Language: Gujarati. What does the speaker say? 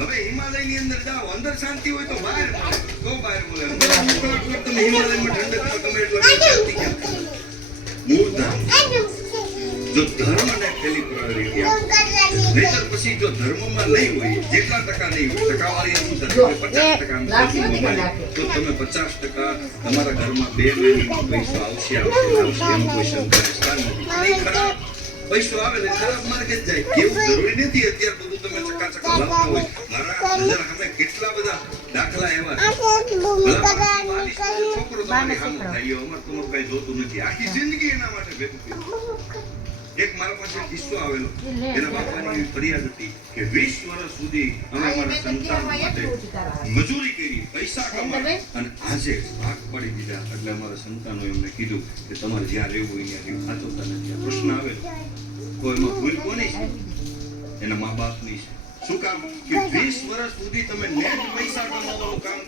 હવે હિમાલયની અંદર જાઓ, અંદર શાંતિ હોય તો બહાર મળે, તો બહાર મળે. તમે હિમાલયમાં ઠંડકમાં તમે એટલો શાંતિ ક્યાં થાય? મૂળ ધર્મ. જો ધર્મને ફેલી પ્રાયોરિટી આપો, નહીંતર પછી જો ધર્મમાં નહીં હોય, જેટલા ટકા નહીં હોય, ટકાવારી શું થાય? 50% તો તમે 50% તમારા ઘરમાં 2 મહિનામાં પૈસો આવશે એમ કોઈ શંકા સ્થાન નથી. ખરાબ પૈસો આવે ને ખરાબ માર્ગે જ જાય. કેવું જરૂરી નથી અત્યારે બધું તમે ચકાચક લાવતા હોય. મારા નજર સામે કેટલા બધા દાખલા એવા છે. છોકરો તમારી સામે થાય, અમારે તમારું કઈ જોતું નથી, આખી જિંદગી એના માટે ભેગું કર્યું. એક મારા પાસે કિસ્સો આવેલો, એના બાપાની ફરિયાદ હતી કે 20 વર્ષ સુધી અમે અમારા સંતાન માટે મજૂરી કરી, પૈસા કમાયા, અને આજે ભાગ પાડી દીધા. એટલે અમારા સંતાનોએ એમને કીધું કે તમારે જ્યાં રહેવું હોય ત્યાં રહેવું. સાચો તને ત્યાં પ્રશ્ન આવે તો એમાં ભૂલ કોની છે? એના મા બાપની છે. શું કામ કે 20 વર્ષ સુધી તમે નેટ પૈસા